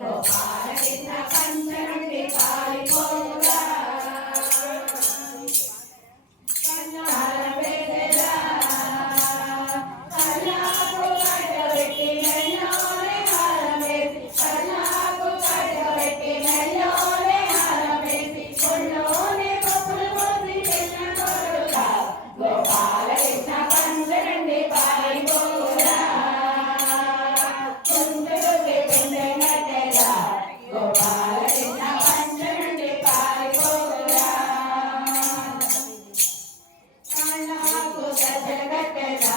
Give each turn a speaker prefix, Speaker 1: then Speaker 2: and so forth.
Speaker 1: Lord. ಜಗತ್ತೆಲ್ಲ